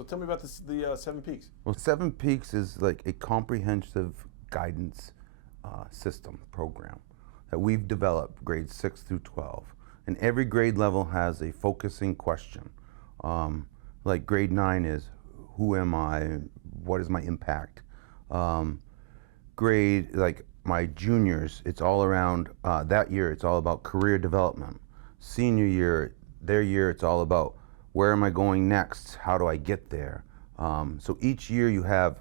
So tell me about this, the Seven Peaks. Well, Seven Peaks is like a comprehensive guidance system program that we've developed grades 6 through 12. And every grade level has a focusing question. Like grade 9 is, who am I? What is my impact? Grade, like my juniors, it's all around, that year it's all about career development. Senior year, their year, it's all about where am I going next? How do I get there? So each year you have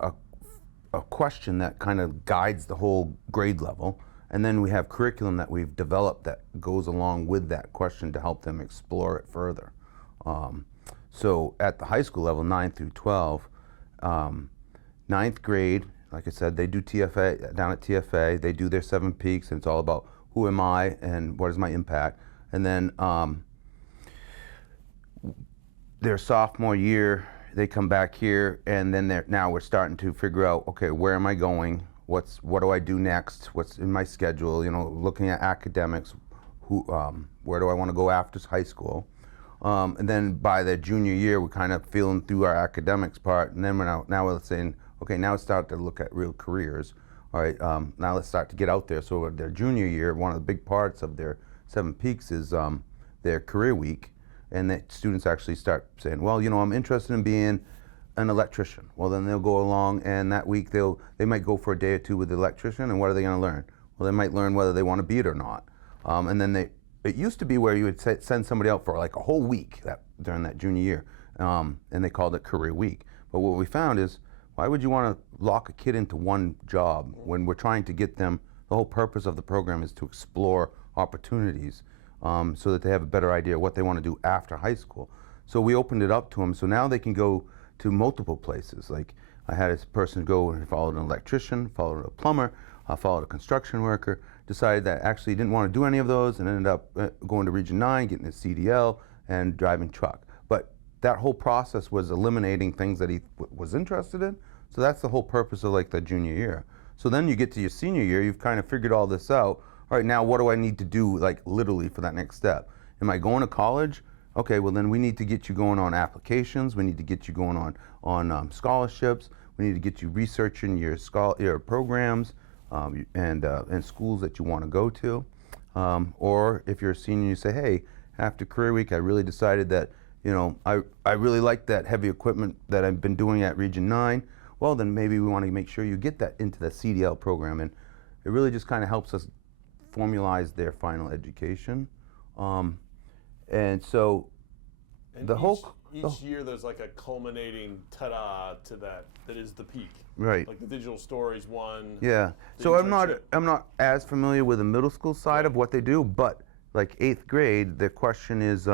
a question that kind of guides the whole grade level, and then we have curriculum that we've developed that goes along with that question to help them explore it further. So at the high school level, 9 through 12, ninth grade, like I said, they do TFA, down at TFA, they do their 7 peaks, and it's all about who am I and what is my impact. And then their sophomore year, they come back here, and then now we're starting to figure out, okay, where am I going? What do I do next? What's in my schedule? You know, looking at academics, where do I want to go after high school? And then by the junior year, we're kind of feeling through our academics part, and then now we're saying, okay, now it's start to look at real careers. All right, now let's start to get out there. So their junior year, one of the big parts of their 7 peaks is their career week, and that students actually start saying, well, you know, I'm interested in being an electrician. Well, then they'll go along, and that week they might go for a day or two with the electrician, and what are they going to learn? Well, they might learn whether they want to be it or not. And then it used to be where you would send somebody out for like a whole week during that junior year, and they called it career week. But what we found is, why would you want to lock a kid into one job when we're trying to get them? The whole purpose of the program is to explore opportunities so that they have a better idea of what they want to do after high school. So we opened it up to them, so now they can go to multiple places. Like I had this person go and followed an electrician, followed a plumber, followed a construction worker, decided that actually didn't want to do any of those, and ended up going to Region 9, getting a CDL, and driving truck. But that whole process was eliminating things that he was interested in. So that's the whole purpose of like the junior year. So then you get to your senior year, you've kind of figured all this out. All right, now what do I need to do, like literally, for that next step? Am I going to college? Okay, well then we need to get you going on applications. We need to get you going on scholarships. We need to get you researching your programs and schools that you want to go to. Or if you're a senior, you say, hey, after career week, I really decided that, you know, I really like that heavy equipment that I've been doing at Region 9. Well, then maybe we want to make sure you get that into the CDL program, and it really just kind of helps us formalize their final education. And so each year there's like a culminating ta-da to that is the peak. Right. Like the digital stories one. Yeah. So I'm not as familiar with the middle school side of what they do, but like 8th grade, the question is,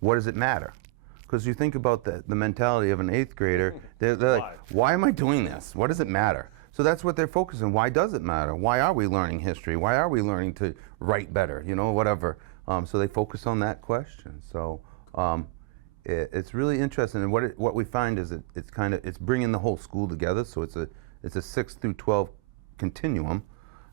what does it matter? Because you think about the mentality of an 8th grader, they're like, why am I doing this? What does it matter? So that's what they're focusing. Why does it matter? Why are we learning history? Why are we learning to write better? You know, whatever. So they focus on that question. So it's really interesting. And what we find is it's bringing the whole school together. So it's a 6 through 12 continuum.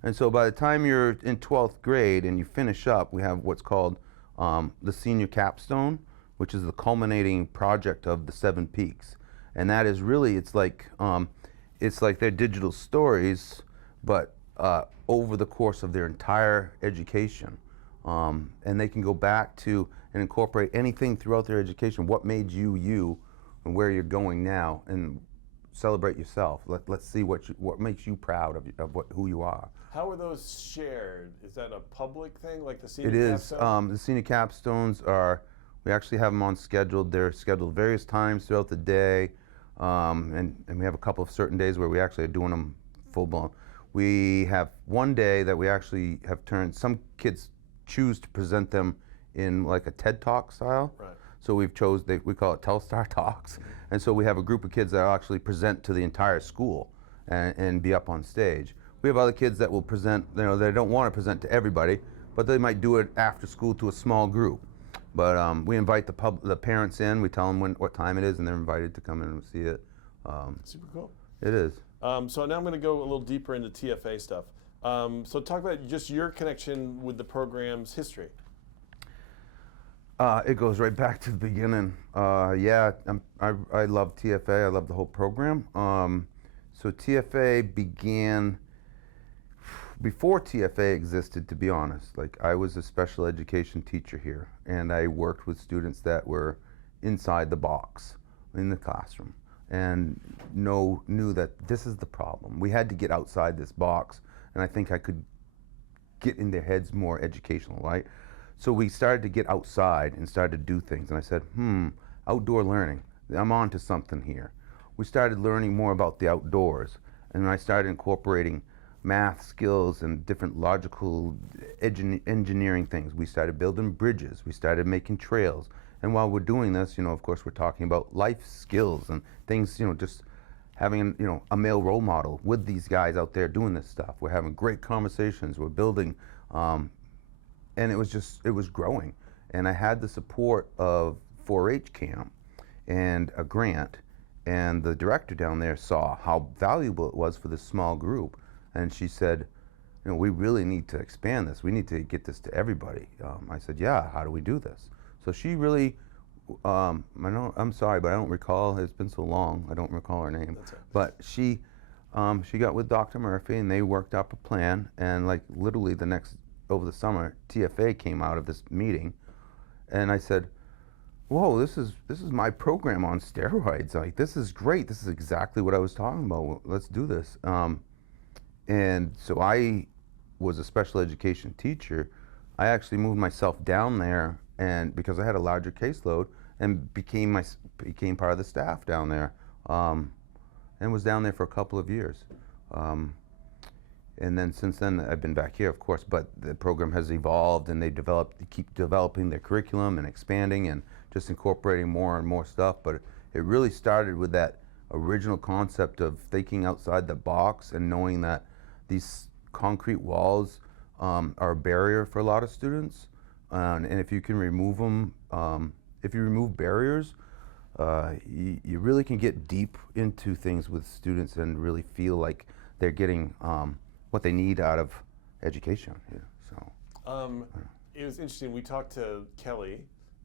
And so by the time you're in 12th grade and you finish up, we have what's called the senior capstone, which is the culminating project of the 7 peaks. And that is really, it's like their digital stories, but over the course of their entire education. And they can go back to and incorporate anything throughout their education. What made you you, and where you're going now, and celebrate yourself. Let's see what makes you proud of who you are. How are those shared? Is that a public thing, like the senior capstone? It is. The senior capstones are, we actually have them on scheduled. They're scheduled various times throughout the day. And we have a couple of certain days where we actually are doing them full blown. We have one day that we actually have turned, some kids choose to present them in like a TED Talk style. Right. So we call it Telstar Talks. And so we have a group of kids that actually present to the entire school and be up on stage. We have other kids that will present, you know, they don't want to present to everybody, but they might do it after school to a small group. But we invite the parents in, we tell them what time it is, and they're invited to come in and see it. Super cool. It is. So now I'm going to go a little deeper into TFA stuff. So talk about just your connection with the program's history. It goes right back to the beginning. Yeah, I love TFA. I love the whole program. So TFA began before TFA existed, to be honest. Like, I was a special education teacher here, and I worked with students that were inside the box in the classroom, and knew that this is the problem. We had to get outside this box, and I think I could get in their heads more educational, right? So we started to get outside and started to do things, and I said, outdoor learning. I'm on to something here. We started learning more about the outdoors, and I started incorporating math skills and different logical engineering things. We started building bridges. We started making trails. And while we're doing this, of course, we're talking about life skills and things, just having, a male role model with these guys out there doing this stuff. We're having great conversations. We're building, and it was growing. And I had the support of 4-H camp and a grant, and the director down there saw how valuable it was for this small group. And she said, we really need to expand this. We need to get this to everybody. I said, yeah, how do we do this? So she really, I'm sorry, but I don't recall, it's been so long, I don't recall her name. That's right. But she got with Dr. Murphy, and they worked up a plan, and like literally over the summer, TFA came out of this meeting, and I said, whoa, this is my program on steroids. Like, this is great. This is exactly what I was talking about. Let's do this. And so I was a special education teacher. I actually moved myself down there, and because I had a larger caseload, and became part of the staff down there, and was down there for a couple of years. And then since then, I've been back here, of course, but the program has evolved, and they keep developing their curriculum and expanding and just incorporating more and more stuff. But it really started with that original concept of thinking outside the box and knowing that these concrete walls are a barrier for a lot of students. And if you can remove them, if you remove barriers, you really can get deep into things with students and really feel like they're getting what they need out of education. Yeah, so. It was interesting. We talked to Kelly,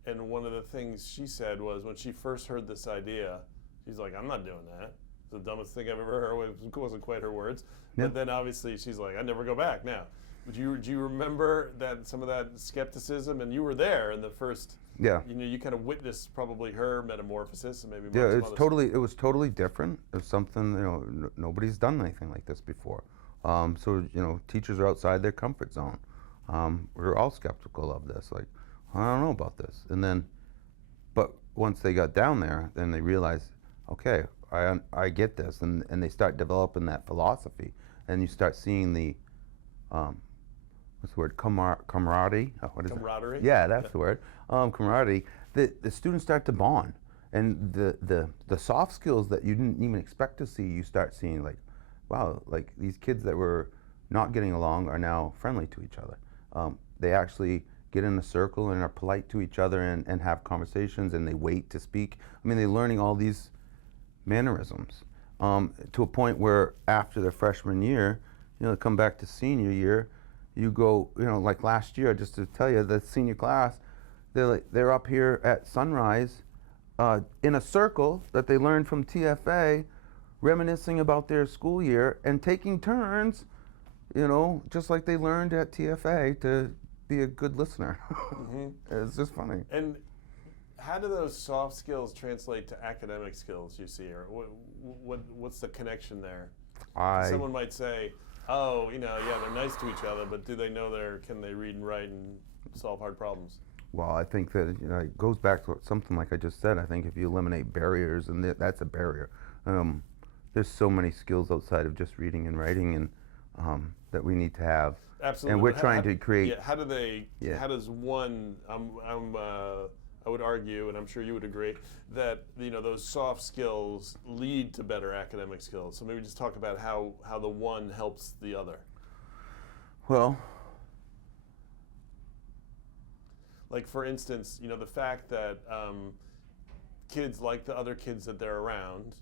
and one of the things she said was when she first heard this idea, she's like, I'm not doing that. It's the dumbest thing I've ever heard. It wasn't quite her words. Yeah. But then obviously she's like, I'd never go back now. Do you remember some of that skepticism? And you were there in the first, yeah. You kind of witnessed probably her metamorphosis and maybe yeah, it was totally different. It was something, nobody's done anything like this before. So, teachers are outside their comfort zone. We're all skeptical of this. Like, I don't know about this. But once they got down there, then they realized, okay, I get this. And they start developing that philosophy. And you start seeing the, what's the word, camaraderie? What is camaraderie? It? Yeah, that's the word. Camaraderie. The students start to bond. And the soft skills that you didn't even expect to see, you start seeing, like, wow, like these kids that were not getting along are now friendly to each other. They actually get in a circle and are polite to each other and have conversations, and they wait to speak. I mean, they're learning all these mannerisms to a point where after their freshman year, come back to senior year, you go, like last year, just to tell you, the senior class, they're up here at sunrise in a circle that they learned from TFA, reminiscing about their school year and taking turns, just like they learned at TFA, to be a good listener. Mm-hmm. It's just funny. And how do those soft skills translate to academic skills, you see? Or what's the connection there? Someone might say, oh, they're nice to each other, but do they know can they read and write and solve hard problems? Well, I think that it goes back to something like I just said. I think if you eliminate barriers, and that's a barrier. There's so many skills outside of just reading and writing, and that we need to have. Absolutely. And we're trying to create. Yeah. How do they? Yeah. How does one? I would argue, and I'm sure you would agree, that those soft skills lead to better academic skills. So maybe just talk about how the one helps the other. Well. Like, for instance, the fact that kids like the other kids that they're around,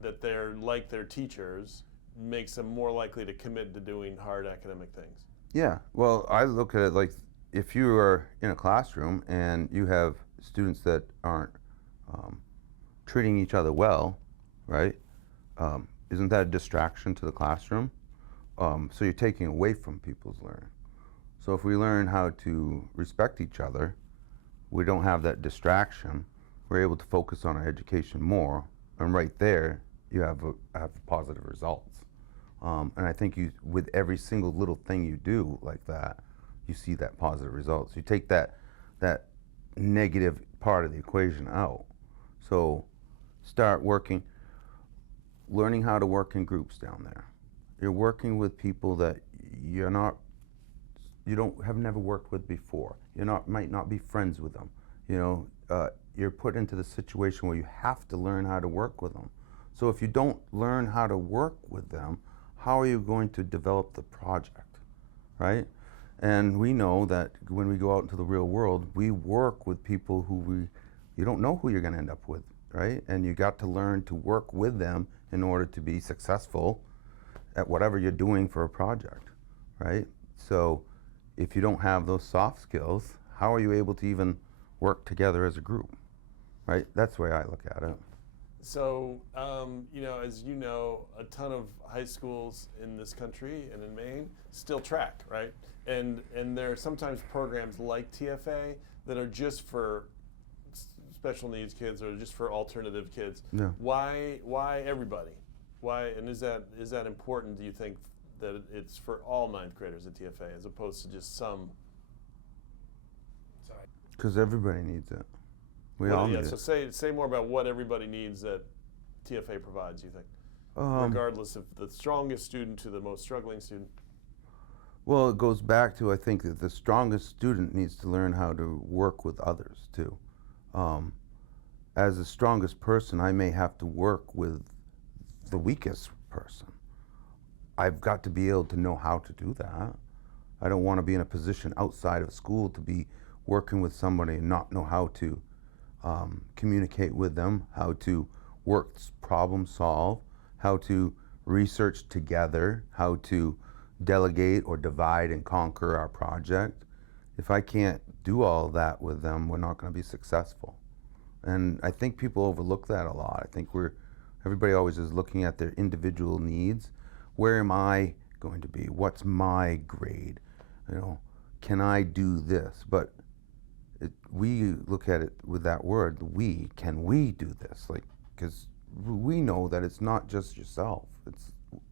that they're like their teachers, makes them more likely to commit to doing hard academic things. Yeah, well, I look at it like if you are in a classroom and you have students that aren't treating each other well, right? Isn't that a distraction to the classroom? So you're taking away from people's learning. So if we learn how to respect each other, we don't have that distraction. We're able to focus on our education more, and right there, you have positive results. And I think with every single little thing you do like that, you see that positive results. You take that negative part of the equation out. So start learning how to work in groups down there. You're working with people that you have never worked with before. Might not be friends with them. You're put into the situation where you have to learn how to work with them. So if you don't learn how to work with them, how are you going to develop the project, right? And we know that when we go out into the real world, we work with people who you don't know who you're going to end up with, right? And you got to learn to work with them in order to be successful at whatever you're doing for a project, right? So if you don't have those soft skills, how are you able to even work together as a group, right? That's the way I look at it. So, as you know, a ton of high schools in this country and in Maine still track, right? And there are sometimes programs like TFA that are just for special needs kids or just for alternative kids. Yeah. Why everybody? Why, and is that important, do you think, that it's for all ninth graders at TFA as opposed to just some? Because everybody needs it. We all need so it. say more about what everybody needs that TFA provides, you think, regardless of the strongest student to the most struggling student. Well, it goes back to, I think, that the strongest student needs to learn how to work with others too. As the strongest person, I may have to work with the weakest person. I've got to be able to know how to do that. I don't want to be in a position outside of school to be working with somebody and not know how to communicate with them, how to problem solve, how to research together, how to delegate or divide and conquer our project. If I can't do all that with them, we're not going to be successful. And I think people overlook that a lot. I think everybody always is looking at their individual needs. Where am I going to be? What's my grade? Can I do this? But we look at it with that word, can we do this? Because we know that it's not just yourself, it's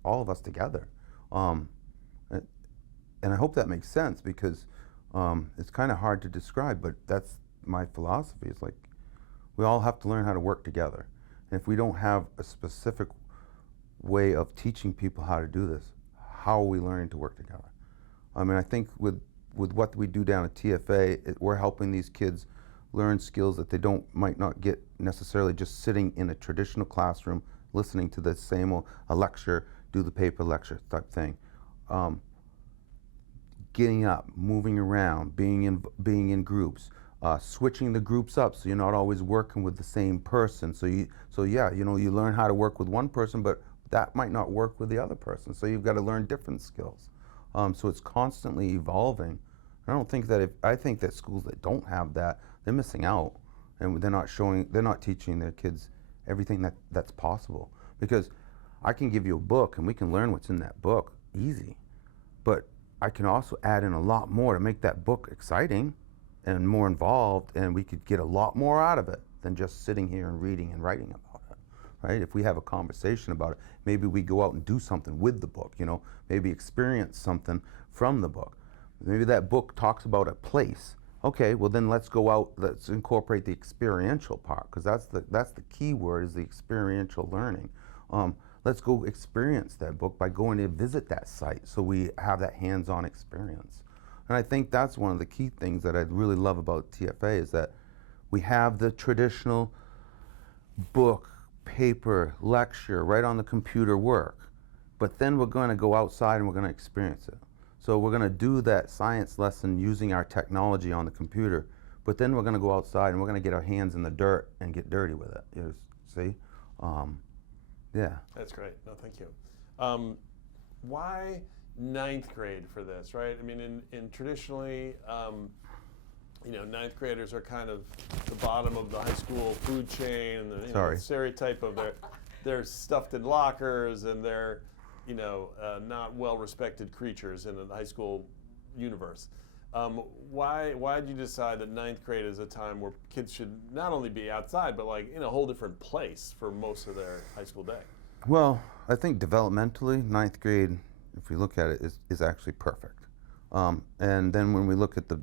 all of us together. And I hope that makes sense, because it's kind of hard to describe, but that's my philosophy. It's like we all have to learn how to work together. And if we don't have a specific way of teaching people how to do this, how are we learning to work together? I mean, I think with what we do down at TFA, we're helping these kids learn skills that they might not get necessarily just sitting in a traditional classroom listening to the same old lecture, do the paper lecture type thing. Getting up, moving around, being in groups, switching the groups up so you're not always working with the same person. So you learn how to work with one person, but that might not work with the other person. So you've got to learn different skills. So it's constantly evolving. I think that schools that don't have that, they're missing out, and they're not teaching their kids everything that's possible. Because I can give you a book and we can learn what's in that book easy, but I can also add in a lot more to make that book exciting and more involved, and we could get a lot more out of it than just sitting here and reading and writing about it, right? If we have a conversation about it, maybe we go out and do something with the book, maybe experience something from the book. Maybe that book talks about a place. Okay, well then let's go out, let's incorporate the experiential part, because that's the key word, is the experiential learning. Let's go experience that book by going to visit that site so we have that hands-on experience. And I think that's one of the key things that I really love about TFA, is that we have the traditional book, paper, lecture, right on the computer work, but then we're going to go outside and we're going to experience it. So we're going to do that science lesson using our technology on the computer, but then we're going to go outside and we're going to get our hands in the dirt and get dirty with it. See? Yeah. That's great. No, thank you. Why, ninth grade for this, right? I mean, in traditionally, ninth graders are kind of the bottom of the high school food chain, and the stereotype of they're stuffed in lockers and they're, not well-respected creatures in the high school universe. Why did you decide that ninth grade is a time where kids should not only be outside, but like in a whole different place for most of their high school day? Well, I think developmentally, ninth grade, if we look at it, is actually perfect. And then when we look at the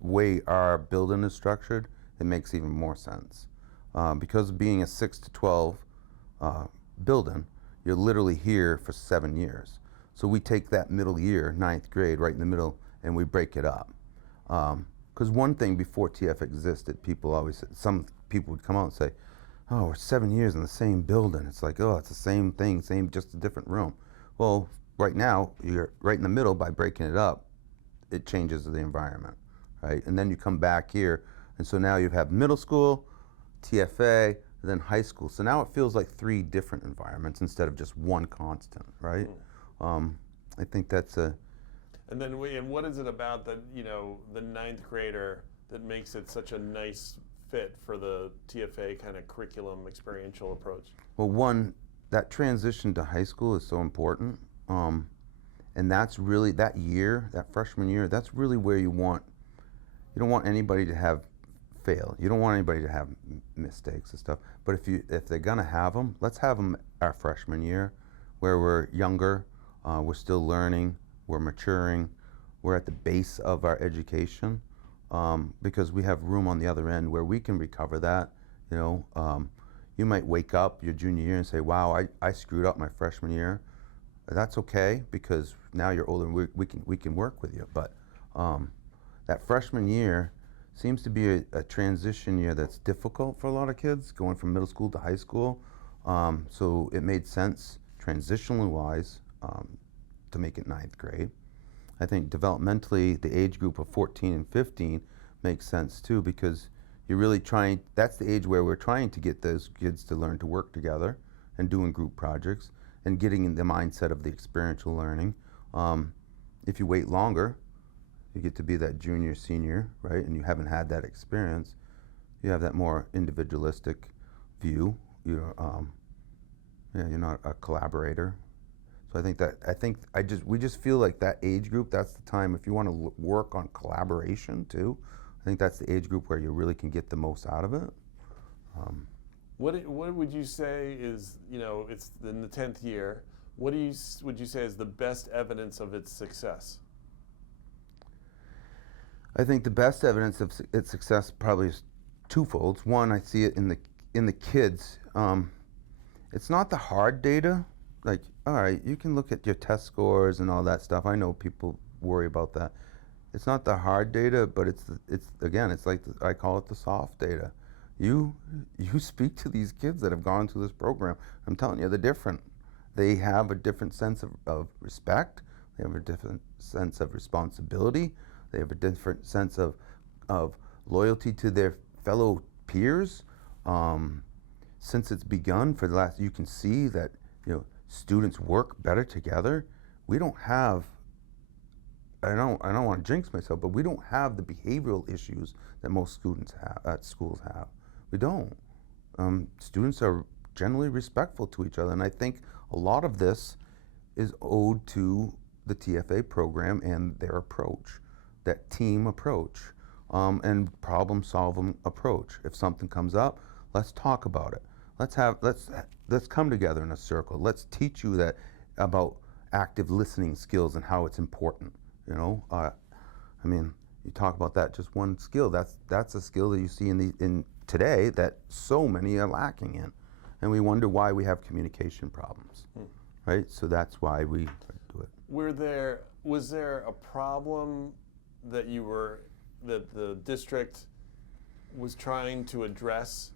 way our building is structured, it makes even more sense. Because of being a 6 to 12 building, you're literally here for 7 years. So we take that middle year, ninth grade, right in the middle, and we break it up. Because one thing before TF existed, some people would come out and say, oh, we're 7 years in the same building. It's like, oh, it's the same thing, just a different room. Well, right now, you're right in the middle. By breaking it up, it changes the environment, right? And then you come back here, and so now you have middle school, TFA, then high school. So now it feels like 3 different environments instead of just one constant, right? I think that's a... And then, what is it about the ninth grader that makes it such a nice fit for the TFA kind of curriculum experiential approach? Well, one, that transition to high school is so important. And that's really, that year, that freshman year, that's really where you don't want anybody to have fail. You don't want anybody to have mistakes and stuff. But if they're gonna have them, let's have them our freshman year, where we're younger, we're still learning, we're maturing, we're at the base of our education, because we have room on the other end where we can recover that. You might wake up your junior year and say, wow, I screwed up my freshman year. That's okay, because now you're older and we can work with you. But that freshman year seems to be a transition year that's difficult for a lot of kids, going from middle school to high school. So it made sense, transitionally wise, to make it ninth grade. I think developmentally, the age group of 14 and 15 makes sense too, because you're really that's the age where we're trying to get those kids to learn to work together and doing group projects and getting in the mindset of the experiential learning. If you wait longer, you get to be that junior, senior, right? And you haven't had that experience. You have that more individualistic view. You're not a collaborator. So we just feel like that age group, that's the time, if you want to work on collaboration too, I think that's the age group where you really can get the most out of it. What would you say is, it's in the 10th year, would you say is the best evidence of its success? I think the best evidence of its success probably is twofold. One, I see it in the kids. It's not the hard data. Like, all right, you can look at your test scores and all that stuff. I know people worry about that. It's not the hard data, but it's like I call it the soft data. You speak to these kids that have gone through this program. I'm telling you, they're different. They have a different sense of respect. They have a different sense of responsibility. They have a different sense of loyalty to their fellow peers. Since it's begun for the last, you can see that students work better together. We don't have, I don't want to jinx myself, but we don't have the behavioral issues that most students at schools have. We don't. Students are generally respectful to each other, and I think a lot of this is owed to the TFA program and their approach, that team approach, and problem-solving approach. If something comes up, let's talk about it. Let's come together in a circle. Let's teach you that about active listening skills and how it's important. I mean, you talk about that, just one skill. That's a skill that you see in today that so many are lacking in, and we wonder why we have communication problems, right? So that's why we do it. Was there a problem that the district was trying to address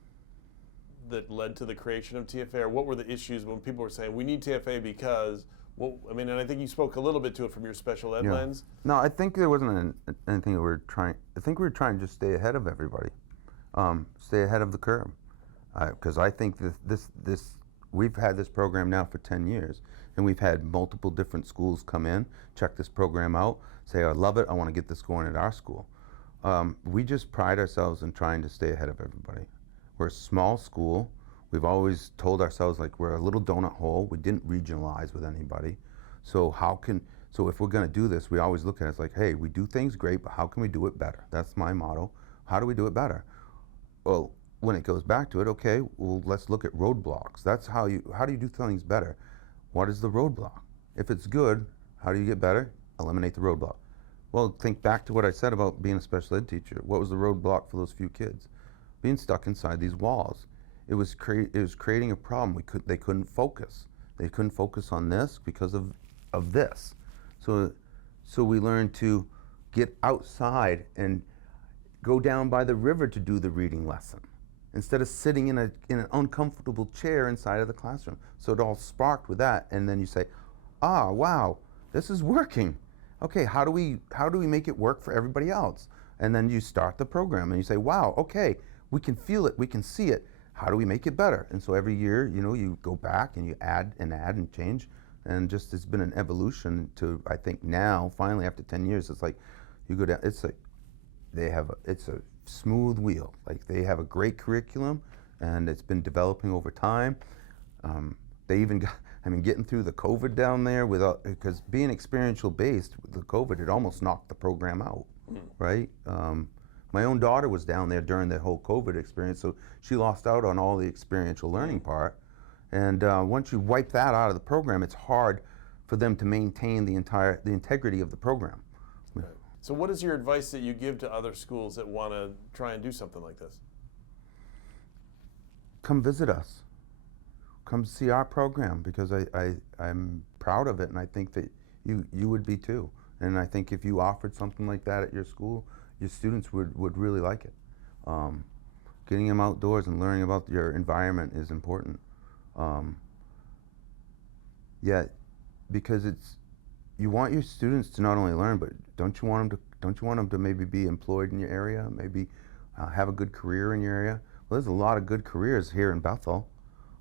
that led to the creation of TFA, or what were the issues when people were saying we need TFA because? Well, I mean, and I think you spoke a little bit to it from your special ed lens. No, I think there wasn't anything that we were trying. I think we were trying to just stay ahead of everybody, stay ahead of the curve, because I think this we've had this program now for 10 years, and we've had multiple different schools come in, check this program out, say, I love it, I want to get this going at our school. We just pride ourselves in trying to stay ahead of everybody. We're a small school. We've always told ourselves like we're a little donut hole. We didn't regionalize with anybody. So if we're going to do this, we always look at it as like, hey, we do things great, but how can we do it better? That's my motto. How do we do it better? Well, when it goes back to it, okay, well, let's look at roadblocks. That's how do you do things better? What is the roadblock? If it's good, how do you get better? Eliminate the roadblock. Well, think back to what I said about being a special ed teacher. What was the roadblock for those few kids? Being stuck inside these walls. It was creating a problem. They couldn't focus. They couldn't focus on this because of this. So we learned to get outside and go down by the river to do the reading lesson, instead of sitting in an uncomfortable chair inside of the classroom. So it all sparked with that, and then you say, ah, wow, this is working. Okay, how do we make it work for everybody else? And then you start the program and you say, wow, okay, we can feel it, we can see it. How do we make it better? And so every year, you go back and you add and change, and just it's been an evolution to, I think now, finally after 10 years, it's like you go down, it's a smooth wheel. Like they have a great curriculum, and it's been developing over time. They even got, getting through the COVID down there because being experiential based with the COVID, it almost knocked the program out, right? My own daughter was down there during the whole COVID experience, so she lost out on all the experiential learning part. And once you wipe that out of the program, it's hard for them to maintain the integrity of the program. Right. So what is your advice that you give to other schools that want to try and do something like this? Come visit us. Come see our program, because I'm proud of it, and I think that you would be too. And I think if you offered something like that at your school, your students would really like it. Getting them outdoors and learning about your environment is important. Because you want your students to not only learn, but don't you want them to maybe be employed in your area, maybe have a good career in your area? Well, there's a lot of good careers here in Bethel.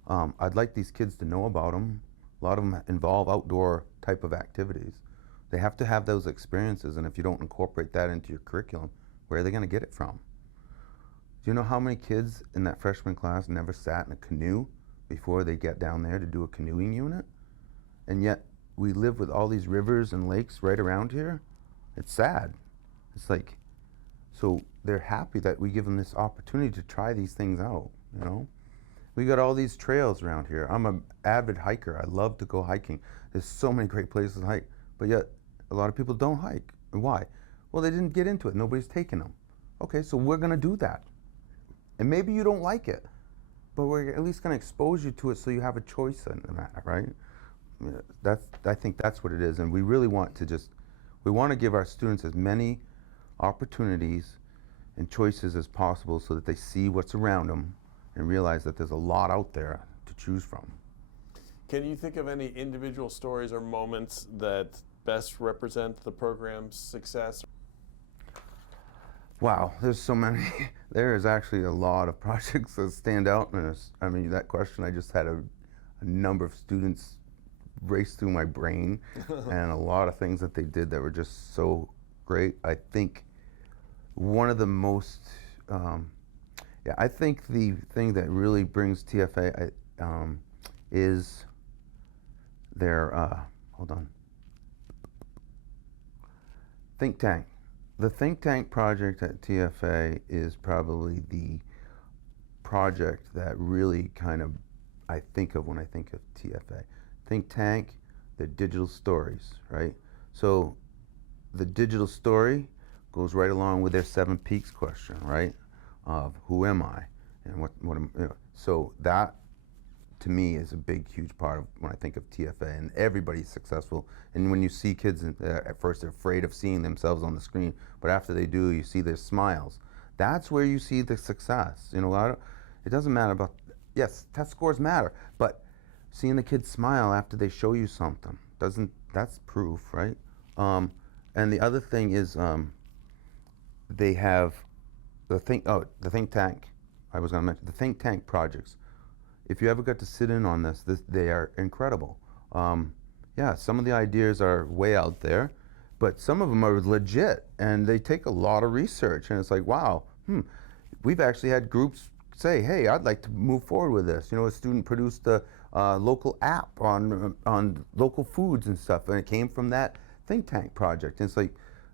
I'd like these kids to know about them. A lot of them involve outdoor type of activities. They have to have those experiences, and if you don't incorporate that into your curriculum, where are they going to get it from? Do you know how many kids in that freshman class never sat in a canoe before they get down there to do a canoeing unit? And yet we live with all these rivers and lakes right around here. It's sad. It's like, so they're happy that we give them this opportunity to try these things out, We got all these trails around here. I'm an avid hiker. I love to go hiking. There's so many great places to hike, but yet a lot of people don't hike. And why? Well, they didn't get into it. Nobody's taking them. Okay, so we're going to do that. And maybe you don't like it, but we're at least going to expose you to it so you have a choice in the matter, right? I think that's what it is. And we really want to give our students as many opportunities and choices as possible so that they see what's around them and realize that there's a lot out there to choose from. Can you think of any individual stories or moments that best represent the program's success? Wow, there's so many. There is actually a lot of projects that stand out. And that question, I just had a number of students race through my brain and a lot of things that they did that were just so great. I think one of the most, I think the thing that really brings TFA is their, think tank. The think tank project at TFA is probably the project that really I think of when I think of TFA. Think tank, the digital stories, right? So the digital story goes right along with their 7 peaks question, right? Of who am I and what so that to me is a big, huge part of when I think of TFA, and everybody's successful. And when you see kids, at first they're afraid of seeing themselves on the screen, but after they do, you see their smiles. That's where you see the success. It doesn't matter about, yes, test scores matter, but seeing the kids smile after they show you something, that's proof, right? And the other thing is they have the think tank, I was gonna mention, the think tank projects. if you ever got to sit in on they are incredible. Yeah, some of the ideas are way out there, but some of them are legit, and they take a lot of research, and it's like, wow, we've actually had groups say, hey, I'd like to move forward with this. You know, a student produced a local app on local foods and stuff, and it came from that think tank project. And it's like,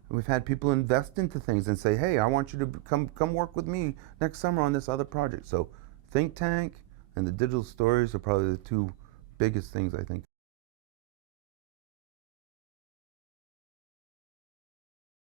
we've had people invest into things and say, hey, I want you to come work with me next summer on this other project. So think tank and the digital stories are probably the two biggest things, I think.